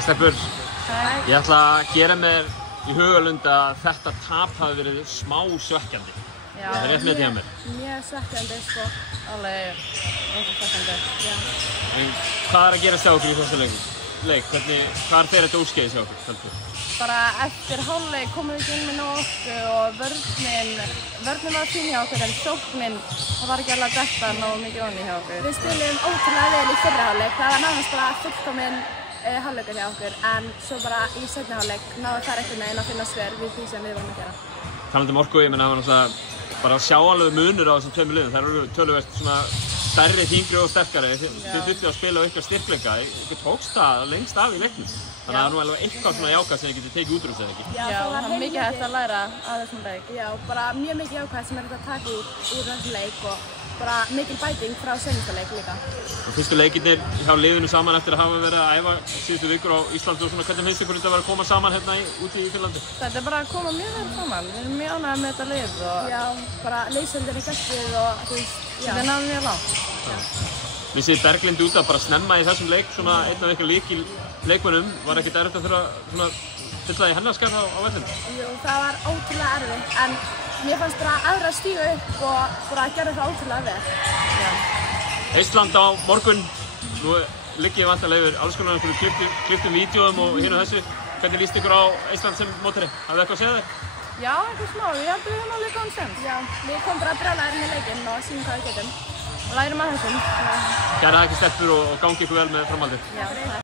Stelpur, ég ætla að gera mér í hugalund að þetta tap hafi verið smá svekkjandi. Já, það rétt með því að mér. Mjög svekkjandi, sko. Alveg svekkjandi, já. En hvað að gerast hjá okkur í þessu leik? Hvað fer þetta úrskeiðis hjá okkur, stelpur? Bara eftir hálfleik komum við ekki inn með nóg orku og vörnin var fín hjá okkur en sóknin var ekki alveg að detta nógu mikið onni hjá okkur. Við spilum ótrúlega vel í fyrri hálfleik. Það var nánast bara fullkominn hálfleikur hjá okkur en svo bara í seinni hálfleik náðu þær einhvern veginn að finna svör við því sem við vorum að gera. Talandi orku, ég meina það var náttúrulega bara sjáanlegur munur á þessum tveimur liðum. Þær eru töluvert svona stærri, þyngri og sterkari. Þið þurftu að spila á ykkar styrkleika. Ykkur tókst það lengst af í leiknum. Þannig að það er nú alveg eitthvað svona jákvæð sem þið getið tekið út úr þessu, ekki? Já, það var mikið hægt að læra af þessum leik. Já, bara mjög mikið jákvæð sem hægt að taka úr þessum leik og bara mikil bæting frá seinasta leik líka. Og fyrstu leikirnir hjá liðinu saman eftir að hafa verið að æfa síðustu vikur á Íslandi og svona, hvernig finnst ykkur þetta að vera að koma saman hérna úti í Finnlandi? Þetta er bara að koma mjög vel saman. Við erum mjög ánægðir með þetta lið og já, bara leysöldin í gættið og þú veist, við náðum mjög langt. Missið Berglind út að bara snemma í þessum leik, svona einn af ykkar lykilleikmönnum. Var ekkert erfitt að þurfa að fylla í hennar skap á vellinum? Jú, það var ótrúlega erfitt, en mér fannst bara aðra að stíga upp og bara gera það ótrúlega vel. Ísland á morgun. Nú ligg ég vantarlega yfir alls konar einhverjum klipptum vídeóum og hinu og þessu. Hvernig líst ykkur á Ísland sem mótherji? Hafið þið eitthvað að segja þér? Já, eitthvað smá. Ég held að við höfum alveg góðan séns. Já, við komum bara að brjálæðir með leikinn og sýnum hvað við getum. Og lærum að þessum. Kærar þakkir stelpur og gangi ykkur vel með framhaldið.